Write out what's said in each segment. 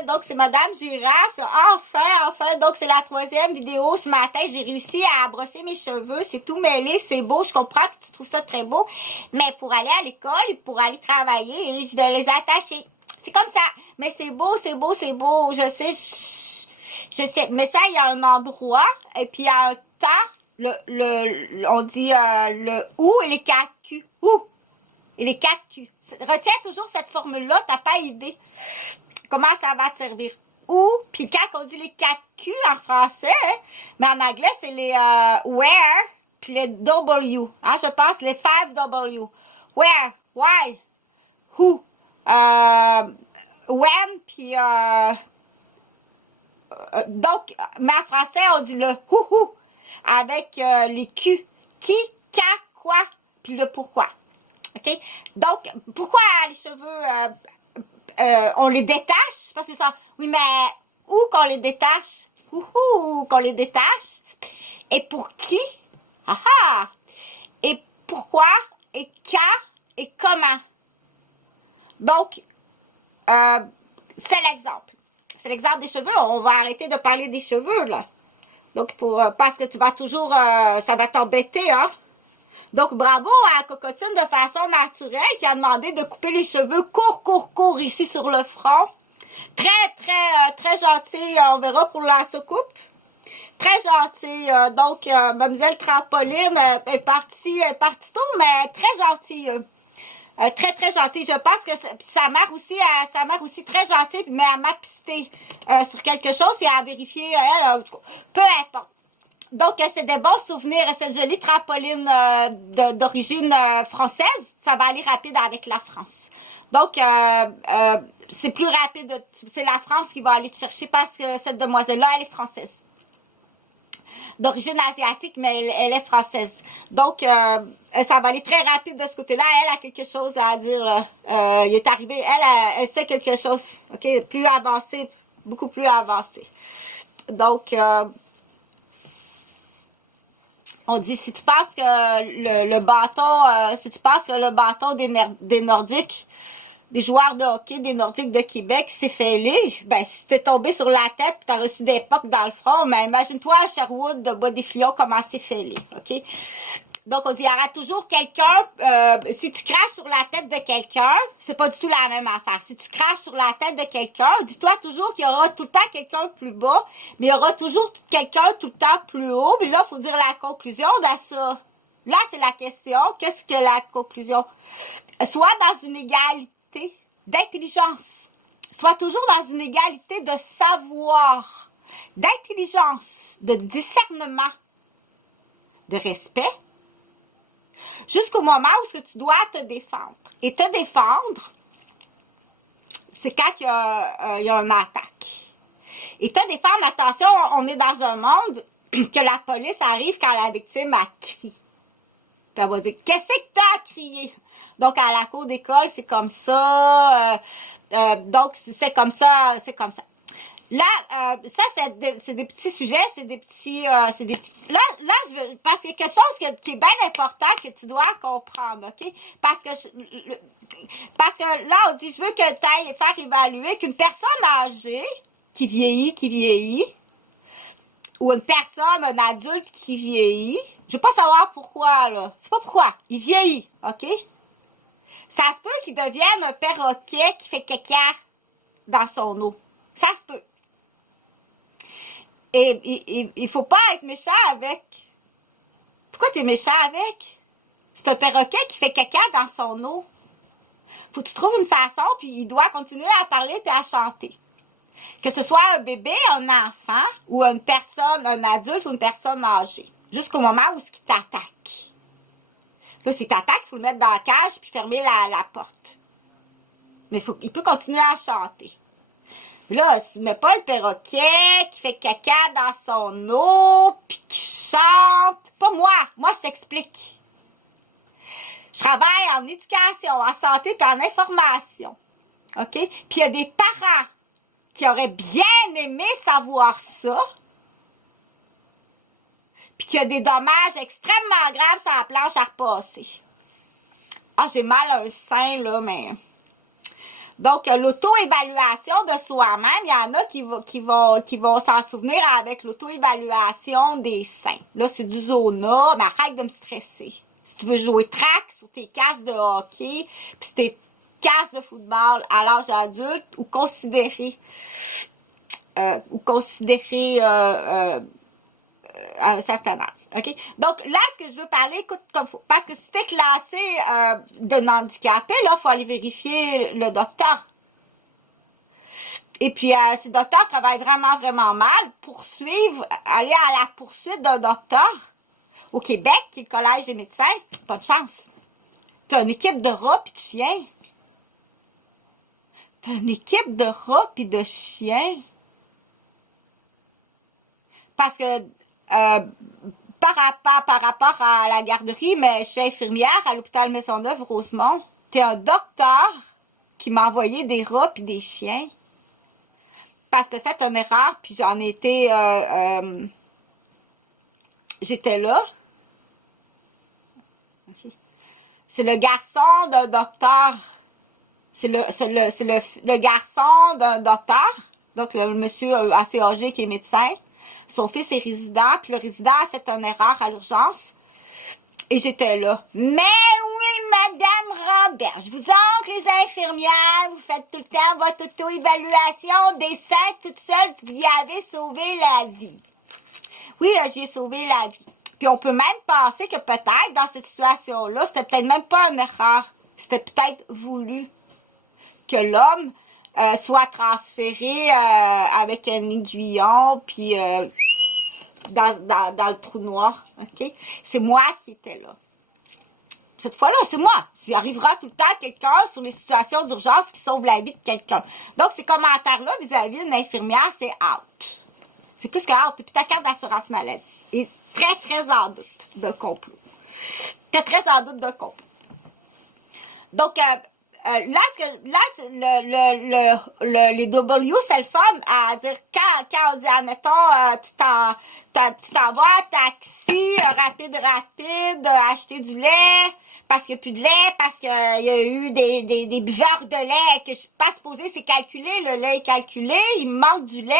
français. Donc, c'est Madame Girafe. Enfin. Donc, c'est la 3e vidéo ce matin. J'ai réussi à brosser mes cheveux. C'est tout mêlé, c'est beau. Je comprends que tu trouves ça très beau. Mais pour aller à l'école, pour aller travailler, je vais les attacher. C'est comme ça. Mais c'est beau. Je sais. Mais ça, il y a un endroit. Et puis, il y a un temps. On dit le ou et les 4 Q. Ou et les 4 Q. Retiens toujours cette formule-là, t'as pas idée comment ça va te servir. Ou, puis quand on dit les 4 Q en français, hein, mais en anglais, c'est les where, puis les W. Hein, je pense les 5 W. Where, why, who, when, puis donc, mais en français, on dit le who avec les Q. Qui, quand, quoi, puis le pourquoi. OK? Donc, pourquoi les cheveux, on les détache? Parce que ça, oui, mais où qu'on les détache? Qu'on les détache? Et pour qui? Et pourquoi? Et quand? Et comment? Donc, c'est l'exemple. C'est l'exemple des cheveux. On va arrêter de parler des cheveux, là. Donc, parce que tu vas toujours, ça va t'embêter, hein? Donc, bravo à Cocotine de façon naturelle qui a demandé de couper les cheveux court ici sur le front. Très gentil. On verra pour la soucoupe. Très gentil. Donc, Mademoiselle Trampoline est partie tôt, mais très gentille. Très gentille. Je pense que sa mère aussi très gentille, mais elle m'a pisté sur quelque chose, puis elle a vérifié, peu importe. Donc, c'est des bons souvenirs. Cette jolie trampoline d'origine française, ça va aller rapide avec la France. Donc, c'est plus rapide. C'est la France qui va aller te chercher parce que cette demoiselle-là, elle est française. D'origine asiatique, mais elle est française. Donc, ça va aller très rapide de ce côté-là. Elle a quelque chose à dire. Il est arrivé, elle sait quelque chose. OK, plus avancé, beaucoup plus avancé. Donc, on dit, si tu penses que le bâton des Nordiques, des joueurs de hockey des Nordiques de Québec s'est fêlé, ben, si t'es tombé sur la tête et t'as reçu des pocs dans le front, ben, imagine-toi à Sherwood de Bois-des-Filions comment c'est fêlé, OK? Donc, on dit, il y aura toujours quelqu'un, si tu craches sur la tête de quelqu'un, c'est pas du tout la même affaire. Si tu craches sur la tête de quelqu'un, dis-toi toujours qu'il y aura tout le temps quelqu'un plus bas, mais il y aura toujours quelqu'un tout le temps plus haut. Mais là, il faut dire la conclusion de ça. Là, c'est la question. Qu'est-ce que la conclusion? Soit dans une égalité d'intelligence. Soit toujours dans une égalité de savoir, d'intelligence, de discernement, de respect, jusqu'au moment où tu dois te défendre. Et te défendre, c'est quand il y a une attaque. Et te défendre, attention, on est dans un monde que la police arrive quand la victime a crié. Puis elle va dire, qu'est-ce que t'as crié? Donc, à la cour d'école, c'est comme ça. Donc, c'est comme ça. Là, ça, c'est des petits sujets, c'est des petits... Là, parce qu'il y a quelque chose qui est bien important que tu dois comprendre, OK? Parce que là, on dit, je veux que tu ailles faire évaluer qu'une personne âgée qui vieillit, ou une personne, un adulte qui vieillit, je veux pas savoir pourquoi, là. C'est pas pourquoi. Il vieillit, OK? Ça se peut qu'il devienne un perroquet qui fait caca dans son eau. Ça se peut. Et il faut pas être méchant avec. Pourquoi t'es méchant avec? C'est un perroquet qui fait caca dans son eau. Faut que tu trouves une façon, puis il doit continuer à parler puis à chanter. Que ce soit un bébé, un enfant, ou une personne, un adulte ou une personne âgée. Jusqu'au moment où il t'attaque. Là, s'il t'attaque, il faut le mettre dans la cage puis fermer la porte. Mais il peut continuer à chanter. Là, si tu mets pas le perroquet qui fait caca dans son eau, puis qui chante, pas moi, je t'explique. Je travaille en éducation, en santé puis en information. OK? Puis il y a des parents qui auraient bien aimé savoir ça, puis qu'il y a des dommages extrêmement graves sur la planche à repasser. Ah, j'ai mal à un sein, là, mais... Donc, l'auto-évaluation de soi-même, il y en a qui vont s'en souvenir avec l'auto-évaluation des seins. Là, c'est du zona, mais arrête de me stresser. Si tu veux jouer track sur tes casques de hockey, puis tes casques de football à l'âge adulte, ou considérer à un certain âge. OK? Donc, là, ce que je veux parler, écoute comme faut. Parce que si t'es classé d'un handicapé, là, il faut aller vérifier le docteur. Et puis, si le docteur travaille vraiment, vraiment mal, aller à la poursuite d'un docteur au Québec, qui est le Collège des médecins, pas de chance. T'as une équipe de rats pis de chiens. T'as une équipe de rats pis de chiens. Parce que par rapport à la garderie, mais je suis infirmière à l'hôpital Maisonneuve-Rosemont. T'es un docteur qui m'a envoyé des rats puis des chiens. Parce que t'as fait une erreur, puis j'en étais... j'étais là. C'est le garçon d'un docteur. C'est le garçon d'un docteur. Donc, le monsieur assez âgé qui est médecin. Son fils est résident, puis le résident a fait une erreur à l'urgence. Et j'étais là. Mais oui, Madame Robert, je vous entre les infirmières, vous faites tout le temps votre auto-évaluation des seins toute seule, vous y avez sauvé la vie. Oui, j'ai sauvé la vie. Puis on peut même penser que peut-être, dans cette situation-là, c'était peut-être même pas une erreur. C'était peut-être voulu que l'homme soit transféré avec un aiguillon, puis dans le trou noir. OK? C'est moi qui étais là. Cette fois-là, c'est moi. Il arrivera tout le temps quelqu'un sur les situations d'urgence qui sauve la vie de quelqu'un. Donc, ces commentaires-là vis-à-vis d'une infirmière, c'est out. C'est plus que out. Et puis ta carte d'assurance maladie est très, très en doute de complot. T'es très en doute de complot. Donc, les W, c'est le fun à dire quand on dit, admettons, tu t'en vas à taxi, rapide, acheter du lait, parce qu'il n'y a plus de lait, parce qu'il y a eu des buveurs de lait, que je suis pas supposée, c'est calculé, le lait est calculé, il me manque du lait.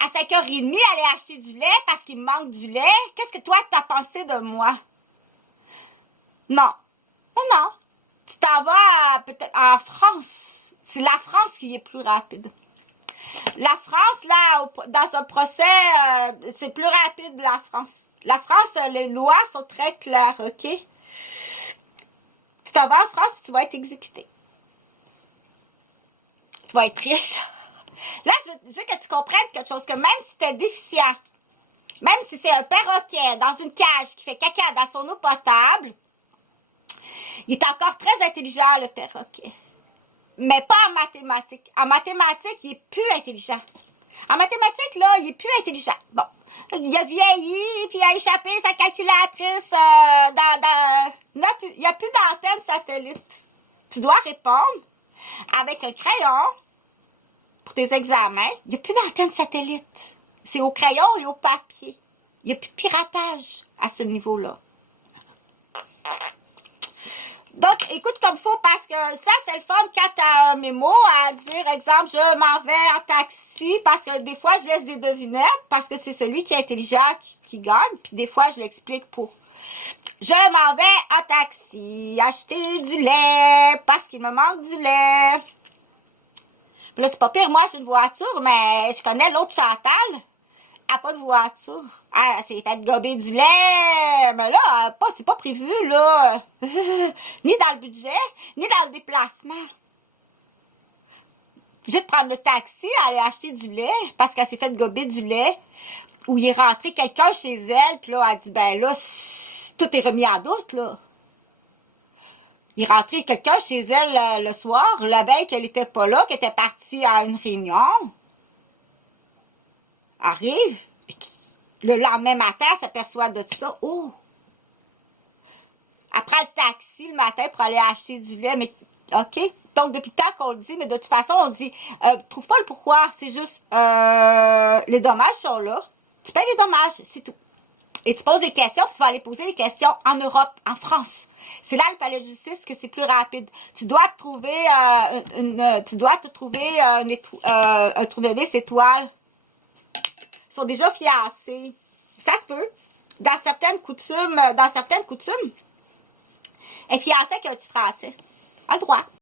À 5h30, aller acheter du lait parce qu'il me manque du lait. Qu'est-ce que toi, tu as pensé de moi? Non. Non. Tu t'en vas peut-être en France. C'est la France qui est plus rapide. La France, là, dans un procès, c'est plus rapide la France. La France, les lois sont très claires, OK? Tu t'en vas en France et tu vas être exécuté. Tu vas être riche. Là, je veux que tu comprennes quelque chose, que même si tu es déficient, même si c'est un perroquet dans une cage qui fait caca dans son eau potable, il est encore très intelligent, le perroquet. Mais pas en mathématiques. En mathématiques, il est plus intelligent. En mathématiques, là, il est plus intelligent. Bon, il a vieilli, puis il a échappé sa calculatrice il n'y a plus d'antenne satellite. Tu dois répondre avec un crayon pour tes examens. Il n'y a plus d'antenne satellite. C'est au crayon et au papier. Il n'y a plus de piratage à ce niveau-là. Donc, écoute comme faut, parce que ça, c'est le fun quand t'as un mémo à dire, exemple, je m'en vais en taxi, parce que des fois, je laisse des devinettes, parce que c'est celui qui est intelligent qui gagne, puis des fois, je l'explique pour. Je m'en vais en taxi, acheter du lait, parce qu'il me manque du lait. Là, c'est pas pire, moi, j'ai une voiture, mais je connais l'autre Chantal. Elle n'a pas de voiture. Elle s'est fait gober du lait. Mais là, c'est pas prévu, là. Ni dans le budget, ni dans le déplacement. J'ai de prendre le taxi, aller acheter du lait, parce qu'elle s'est fait gober du lait. Où il est rentré quelqu'un chez elle, puis là, elle dit, ben là, tout est remis en doute, là. Il est rentré quelqu'un chez elle le soir, la veille qu'elle était pas là, qu'elle était partie à une réunion. Arrive, le lendemain matin, elle s'aperçoit de tout ça. Oh! Elle prend le taxi le matin pour aller acheter du lait, mais OK? Donc, depuis le temps qu'on le dit, mais de toute façon, on dit, trouve pas le pourquoi, c'est juste, les dommages sont là. Tu payes les dommages, c'est tout. Et tu poses des questions, puis tu vas aller poser des questions en Europe, en France. C'est là le palais de justice que c'est plus rapide. Tu dois te trouver un tournevis étoile. Ils sont déjà fiancés. Ça se peut. Dans certaines coutumes, elle est fiancée avec un petit Français. Pas le droit.